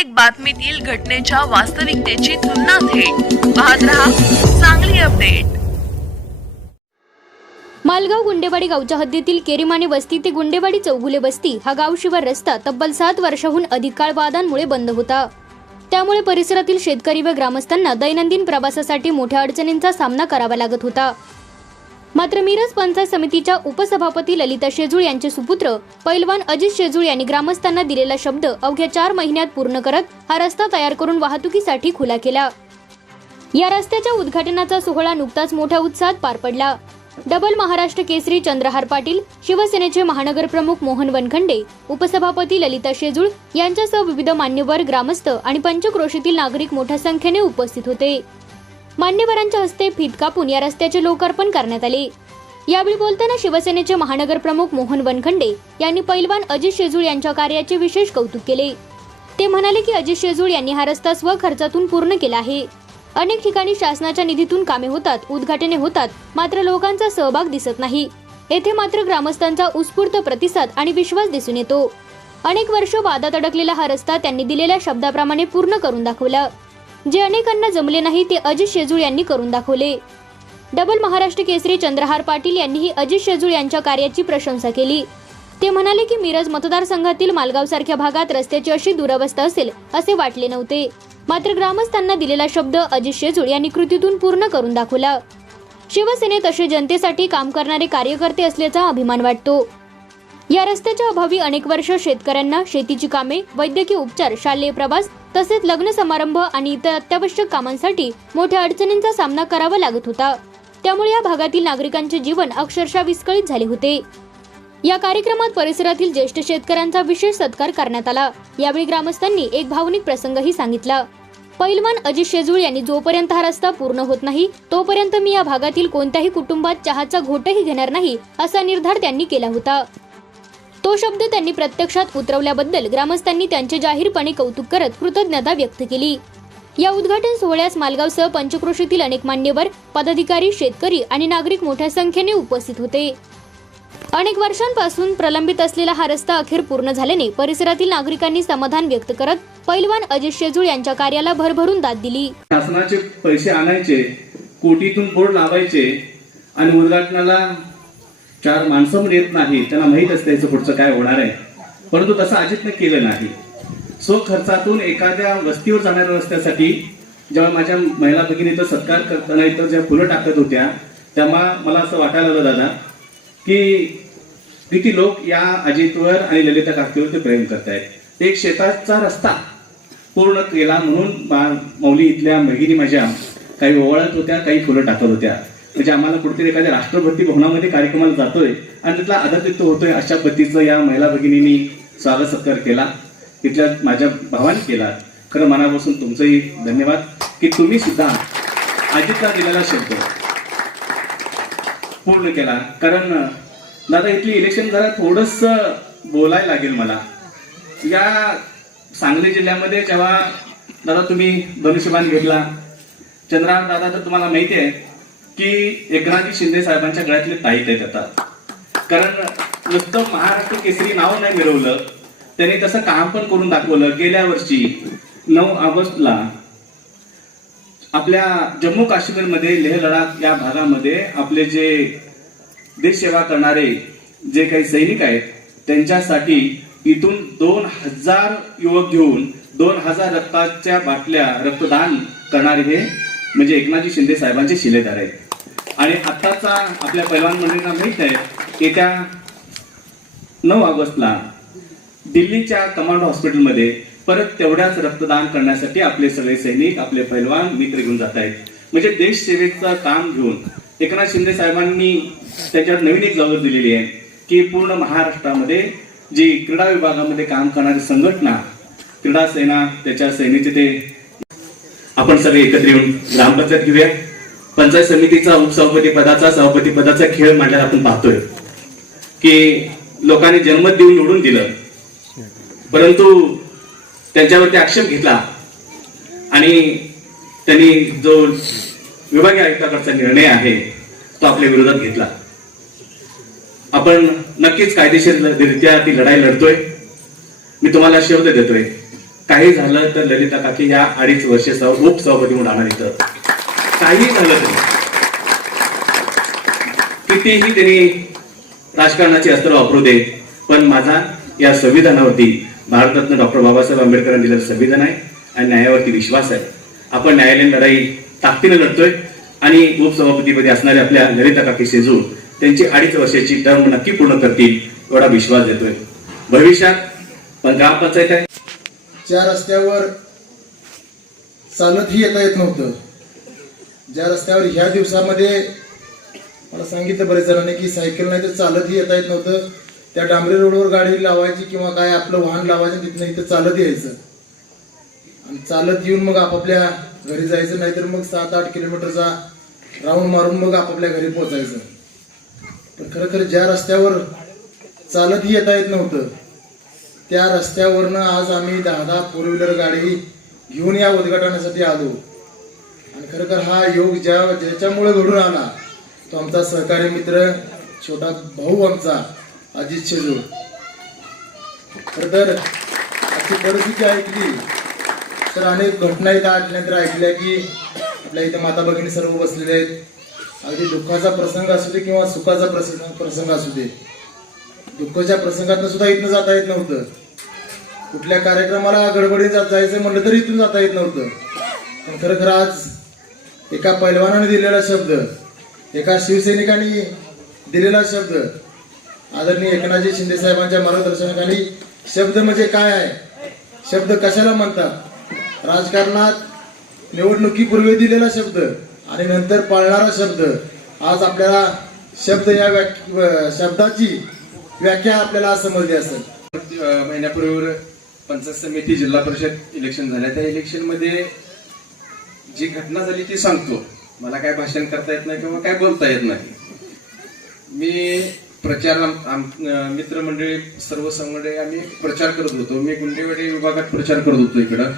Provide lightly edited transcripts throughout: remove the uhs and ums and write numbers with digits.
प्रत्येक बातमीतील घटनेच्या वास्तविकतेची तुलना थेट पाहत रहा सांगली अपडेट। मालगाव गुंडेवाडी गावच्या हद्दीतील केरीमाने वस्ती ते गुंडेवाडी चौगुले वस्ती हा गावशिवार रस्ता तब्बल 7 वर्षाहून अधिक काळ वादांमुळे बंद होता। त्यामुळे परिसरातील शेतकरी व ग्रामस्थांना दैनंदिन प्रवासासाठी मोठ्या अडचणींचा सामना करावा लागत होता। मात्र मिरज पंचायत समितीच्या उपसभापती ललिता शेजूळ यांचे सुपुत्र पैलवान अजित शेजूळ यांनी ग्रामस्थांना दिलेला शब्द अवघ्या 4 महिन्यात पूर्ण करत हा रस्ता तयार करून वाहतुकीसाठी खुला केला। या रस्त्याच्या उद्घाटनाचा सोहळा नुकताच मोठ्या उत्साहात पार पडला। डबल महाराष्ट्र केसरी चंद्रहार पाटील, शिवसेनेचे महानगर प्रमुख मोहन वनखंडे, उपसभापती ललिता शेजूळ यांच्यासह विविध मान्यवर, ग्रामस्थ आणि पंचक्रोशीतील नागरिक मोठ्या संख्येने उपस्थित होते। मान्यवरांच्या हस्ते फीत कापून या रस्त्याचे लोकार्पण करण्यात आले। यावेळी बोलताना शिवसेनेचे महानगर प्रमुख मोहन वनखंडे यांनी पैलवान अजित शेजूळ यांच्या कार्याचे विशेष कौतुक केले। ते म्हणाले की अजित शेजूळ यांनी हा रस्ता स्वखर्चातून पूर्ण केला आहे। अनेक ठिकाणी शासनाच्या निधीतून कामे होतात, उद्घाटने होतात, मात्र लोकांचा सहभाग दिसत नाही। येथे मात्र ग्रामस्थांचा उत्स्फूर्त प्रतिसाद आणि विश्वास दिसून येतो। अनेक वर्ष वादात अडकलेला हा रस्ता त्यांनी दिलेल्या शब्दाप्रमाणे पूर्ण करून दाखवला। जे अनेकांना जमले नाही ते अजित शेजूळ यांनी करून दाखवले। डबल महाराष्ट्र केसरी चंद्रहार पाटील यांनीही अजित शेजूळ यांच्या कार्याची प्रशंसा केली। ते म्हणाले की मिरज मतदारसंघातील मालगाव सारख्या भागात रस्त्याची अशी दुरवस्था असेल असे वाटले नव्हते, मात्र ग्रामस्थांना दिलेला शब्द अजित शेजूळ यांनी कृतीतून पूर्ण करून दाखवला। शिवसेनेत असे जनतेसाठी काम करणारे कार्यकर्ते असल्याचा अभिमान वाटतो। या रस्त्याच्या अभावी अनेक वर्ष शेतकऱ्यांना शेतीची कामे, वैद्यकीय उपचार, शालेय प्रवास तसेच लग्न समारंभ आणि इतर अत्यावश्यक कामांसाठी मोठ्या अडचणींचा सामना करावा लागत होता। त्यामुळे या भागातील नागरिकांचे जीवन अक्षरशः विस्कळीत झाले होते। या कार्यक्रमात परिसरातील ज्येष्ठ शेतकऱ्यांचा विशेष सत्कार करण्यात आला। यावेळी ग्रामस्थांनी एक भावनिक प्रसंगही सांगितला। पैलवान अजित शेजूळ यांनी जोपर्यंत हा रस्ता पूर्ण होत नाही तोपर्यंत मी या भागातील कोणत्याही कुटुंबात चहाचा घोटही घेणार नाही असा निर्धार त्यांनी केला होता। तो शब्द त्यांनी प्रत्यक्षात उतरवल्याबद्दल ग्रामस्थांनी त्यांचे जाहीरपणे कौतुक करत कृतज्ञता व्यक्त केली। या उद्घाटन सोहळ्यास मालगावसह पंचक्रोशीतील अनेक मान्यवर, पदाधिकारी, शेतकरी आणि नागरिक मोठ्या संख्येने उपस्थित होते। अनेक वर्षांपासून प्रलंबित असलेला हा रस्ता अखेर पूर्ण झाल्याने परिसरातील नागरिकांनी समाधान व्यक्त करत पैलवान अजित शेजूळ यांच्या कार्याला भरभरून दाद दिली। शासनाचे पैसे आणायचे, कोटीतून बोर्ड लावायचे आणि उद्घाटनाला 4 माणसं पण येत नाही, त्यांना माहित असते याचं पुढचं काय होणार आहे, परंतु तसं अजितने केलं नाही। सो खर्चातून एखाद्या वस्तीवर जाणाऱ्या रस्त्यासाठी जेव्हा माझ्या महिला भगिनीचा सत्कार करताना इथं ज्या फुलं टाकत होत्या तेव्हा मला असं वाटायला लागलं दादा की किती लोक या अजितवर आणि ललिता काकीवर ते प्रेम करतायत। एक शेताचा रस्ता पूर्ण केला म्हणून मौली इथल्या भगिनी माझ्या काही ओवाळत होत्या, काही फुलं टाकत होत्या। म्हणजे आम्हाला कुठेतरी एखाद्या राष्ट्रभक्ती भवनामध्ये कार्यक्रमाला जातोय आणि तिथला आदरातिथ्य होतोय अशा पद्धतीचं या महिला भगिनींनी स्वागत सत्कार केला, तिथल्या माझ्या भावाने केला। खरं मनापासून तुमचंही धन्यवाद की तुम्ही सुद्धा अजितला दिलेला शब्द पूर्ण केला। कारण दादा इथली इलेक्शन जरा थोडस बोलायला लागेल मला। या सांगली जिल्ह्यामध्ये जेव्हा दादा तुम्ही धनुष्यबाण घेतला, चंद्रहार दादा तर तुम्हाला माहिती आहे की एकनाथ शिंदे साहेबांच्या गळ्यातले ताईत आहेत आता। कारण नुसतं महाराष्ट्र केसरी नाव नाही मिळवलं, त्यांनी तसं काम पण करून दाखवलं। गेल्या वर्षी 9 ऑगस्टला आपल्या जम्मू काश्मीरमध्ये लेह लडाख या भागामध्ये आपले जे देश सेवा करणारे जे काही सैनिक आहेत त्यांच्यासाठी इथून 2000 युवक घेऊन 2000 रक्ताच्या बाटल्या रक्तदान करणारे हे म्हणजे एकनाथजी शिंदे साहेबांचे शिलेदार आहेत। आणि आताचा आपल्या पैलवान मंडळींना माहित आहे येत्या 9 ऑगस्टला दिल्लीच्या कमांडो हॉस्पिटलमध्ये परत तेवढ्याच रक्तदान करण्यासाठी आपले सगळे सैनिक, आपले पैलवान मित्र घेऊन जात आहेत। म्हणजे देश सेवेचं काम घेऊन एकनाथ शिंदे साहेबांनी त्याच्यात नवीन एक जबाबदारी दिलेली आहे की पूर्ण महाराष्ट्रामध्ये जी क्रीडा विभागामध्ये काम करणारी संघटना क्रीडा सेना त्याच्या सेनेचे ते आपण सगळे एकत्र येऊन ग्रामपंचायत घेऊया। पंचायत समितीचा उपसभापती पदाचा, सभापती पदाचा खेळ मांडल्याला आपण पाहतोय की लोकांनी जनमत देऊन निवडून दिलं, परंतु त्यांच्यावरती आक्षेप घेतला आणि त्यांनी जो विभागीय आयुक्ताकडचा निर्णय आहे तो आपल्या विरोधात घेतला। आपण नक्कीच कायदेशीररित्या ती लढाई लढतोय। मी तुम्हाला शब्द देतोय काही झालं तर ललिता काकी ह्या 2.5 वर्षाचा उपसभापती म्हणून राहणार इथं. काही झालं तरी कितीही त्यांनी राजकारणाची अस्त्र वापरू दे, पण माझा या संविधानावरती, भारतरत्न डॉक्टर बाबासाहेब आंबेडकरांनी दिलेलं संविधान आहे आणि न्यायावरती विश्वास आहे. आपण न्यायालयीन लढाई ताकदीने लढतोय आणि उपसभापतीपदी असणारे आपल्या ललिता काकी शेजूळ त्यांची 2.5 वर्षाची टर्म नक्की पूर्ण करतील एवढा विश्वास देतोय. भविष्यात पण ग्रामपंचायत आहे, ज्या रस्त्यावर चालतही येता येत नव्हतं, ज्या रस्त्यावर ह्या दिवसामध्ये मला सांगितलं बरेच जणांनी की सायकल नाही तर चालतही येता येत नव्हतं, त्या डांबरी रोडवर गाडी लावायची किंवा काय आपलं वाहन लावायचं, तिथनं इथं चालत यायचं आणि चालत येऊन मग आपापल्या घरी जायचं, नाहीतर मग 7-8 किलोमीटरचा राऊंड मारून मग आपापल्या घरी पोहोचायचं. पण खरं ज्या रस्त्यावर चालतही येता येत नव्हतं त्या रस्त्यावरनं आज आम्ही 10 फोर व्हीलर गाडी घेऊन या उद्घाटनासाठी आलो. आणि खरं हा योग ज्याच्यामुळे घडून आला तो आमचा सहकारी मित्र, छोटा भाऊ आमचा अजित शेजूळ. खरं तर अशी परिस्थिती ऐकली तर अनेक घटना इथं आल्यानंतर ऐकल्या की आपल्या इथं माता भगिनी सर्व बसलेले आहेत. अगदी दुःखाचा प्रसंग असू दे किंवा सुखाचा प्रसंग असू दे, दुःखाच्या प्रसंगातनं सुद्धा इथनं जाता येत नव्हतं. कुठल्या कार्यक्रमाला गडबडीत जायचं म्हणलं तरी इथून जाता येत नव्हतं. पण खरं आज एका पैलवानाने दिलेला शब्द, एका शिवसैनिकाने दिलेला शब्द, आदरणीय एकनाथजी शिंदे साहेबांच्या मार्गदर्शनाखाली, शब्द म्हणजे काय आहे, शब्द कशाला म्हणतात, राजकारणात निवडणुकीपूर्वी दिलेला शब्द आणि नंतर पाळणारा शब्द, आज आपल्याला शब्द या शब्दाची व्याख्या आपल्याला समजली असेल. महिन्यापूर्वी पंचायत समिती जिल्हा परिषद इलेक्शन झाल्या, त्या इलेक्शन मध्ये जी घटना झाली ती सांगतो. मला काय भाषण करता येत नाही किंवा काय बोलता येत नाही. मी प्रचार मित्रमंडळी सर्व संघटने आम्ही प्रचार करत होतो. मी गुंडेवाडी विभागात प्रचार करत होतो. इकडं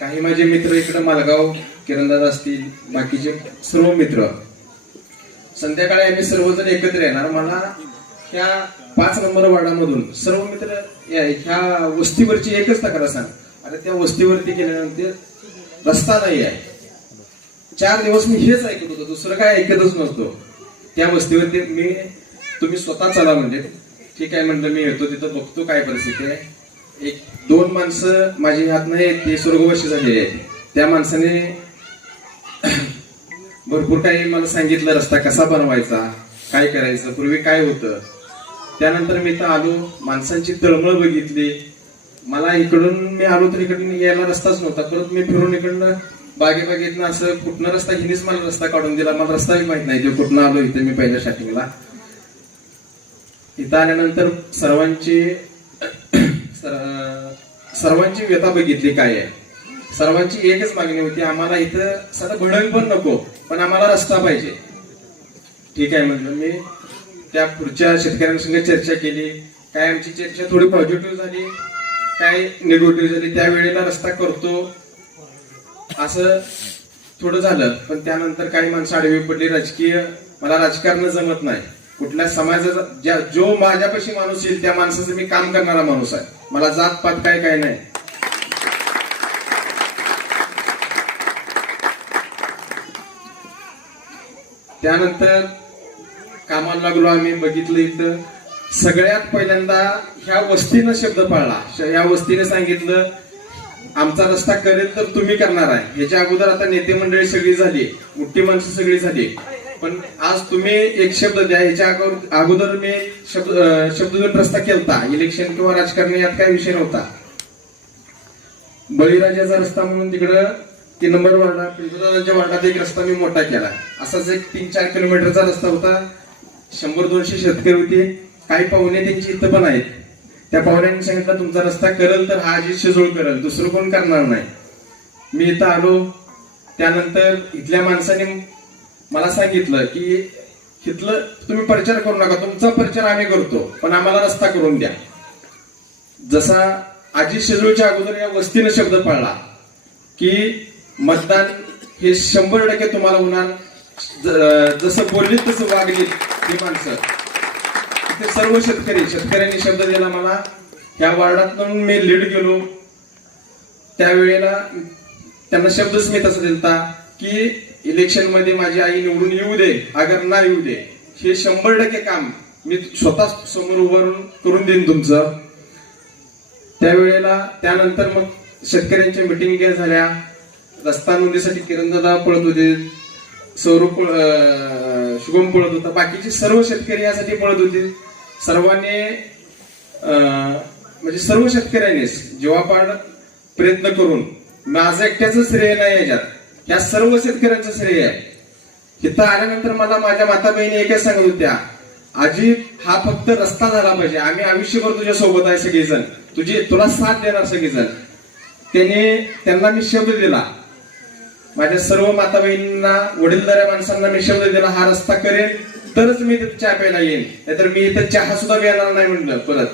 काही माझे मित्र इकडं मालगाव, किरणदादा असतील, बाकीचे सर्व मित्र, संध्याकाळी आम्ही सर्वजण एकत्र येणार. मला त्या 5 नंबर वार्डामधून सर्व मित्र ह्या वस्तीवरची एकच तक्रार सांग, अरे त्या वस्तीवरती गेल्यानंतर रस्ता नाही आहे. 4 दिवस मी हेच ऐकत होतो, दुसरं काय ऐकतच नव्हतो. त्या वस्तीवरती तुम्ही स्वतः चला म्हणजे ठीक आहे म्हणलं. मी येतो तिथं, बघतो काय परिस्थिती आहे. 1-2 माणसं माझी हात नाही, ते स्वर्गवासी झालेले आहेत. त्या माणसाने भरपूर काही मला सांगितलं, रस्ता कसा बनवायचा, काय करायचं, पूर्वी काय होतं. त्यानंतर मी इथं आलो, माणसांची तळमळ बघितली. मला इकडून मी आलो तर इकडून यायला रस्ताच नव्हता. परत मी फिरून इकडनं बागेतनं असं कुठनं रस्ता, हिनेच मला रस्ता काढून दिला. मला रस्ताही माहित नाही ते कुठनं आलो इथे. मी पहिल्या स्टार्टिंगला इथं आल्यानंतर सर्वांची व्यथा बघितली काय आहे. सर्वांची एकच मागणी होती, आम्हाला इथं साधं भडंग पण नको, पण आम्हाला रस्ता पाहिजे. ठीक आहे म्हटलं. मी त्या पुढच्या शेतकऱ्यांसंग चर्चा केली. काय आमची चर्चा थोडी पॉझिटिव्ह झाली, काय निगेटिव्ह झाली. त्यावेळेला रस्ता करतो असं थोडं झालं. पण त्यानंतर काही माणसं आडवी पडली. मला राजकारण जमत नाही. कुठल्या समाजाचा जो माझ्यापाशी माणूस येईल त्या माणसाचं मी काम करणारा माणूस आहे. मला जात पात काय नाही. त्यानंतर कामाला लागलो आम्ही. बघितलं इथं सगळ्यात पहिल्यांदा ह्या वस्तीनं शब्द पाळला. ह्या वस्तीने सांगितलं आमचा रस्ता करेल तर तुम्ही करणार आहे. ह्याच्या अगोदर आता नेते मंडळी सगळी झाली, मोठी माणसं सगळी झाली, पण आज तुम्ही एक शब्द द्या. ह्याच्या अगोदर मी शब्द देऊन रस्ता केलता. इलेक्शन किंवा राजकारण यात काय विषय नव्हता. बळीराजाचा रस्ता म्हणून तिकडं 3 नंबर वार्डात, पिंपळगावच्या वार्डात एक रस्ता मी मोठा केला. असाच एक 3-4 किलोमीटरचा रस्ता होता. 100-200 शेतकरी होते. काही पाहुणे त्यांची इथं पण आहेत. त्या पाहुण्यांनी सांगितलं तुमचा रस्ता करेल तर हा अजित शेजूळ करेल, दुसरं कोण करणार नाही. मी इथं आलो. त्यानंतर इथल्या माणसाने मला सांगितलं की इथलं तुम्ही प्रचार करू नका, तुमचा प्रचार आम्ही करतो, पण आम्हाला रस्ता करून द्या. जसा अजित शेजूळच्या अगोदर या वस्तीने शब्द पाळला की मतदान हे 100% तुम्हाला होणार, जसं बोलली तसं वागली ही माणसं. ते सर्व शेतकऱ्यांनी शब्द दिला मला. ह्या वार्डातून मी लीड गेलो. त्यावेळेला त्यांना शब्दच मी तसा दिलता की इलेक्शन मध्ये माझी आई निवडून येऊ दे अगर ना येऊ दे, हे 100% काम मी स्वतः समोर उभारून करून देईन तुमचं. त्यावेळेला त्यानंतर मग शेतकऱ्यांच्या मिटिंग झाल्या, रस्ता नोंदीसाठी किरणदादा पळत होते, सौरभ शुभम पळत होता, बाकीचे सर्व शेतकरी यासाठी पळत होते. सर्वांनी म्हणजे सर्व शेतकऱ्यांनीच जीवापाड प्रयत्न करून, माझं एकट्याचं श्रेय नाही याच्यात, या सर्व शेतकऱ्यांचं श्रेय आहे. इथं आल्यानंतर मला माझ्या माता बहिणी एकच सांगत होत्या, आजी हा फक्त रस्ता झाला पाहिजे, आम्ही आयुष्यभर तुझ्या सोबत आहे सगळेजण, तुला साथ देणार सगळेजण. त्यांना मी शब्द दिला, माझ्या सर्व माता बहिणींना, वडीलधाऱ्या माणसांना मी शब्द दिला, हा रस्ता करेन तरच मी तिथे चहा प्यायला येईन, नाहीतर मी इथं चहा सुद्धा येणार नाही म्हणलं परत.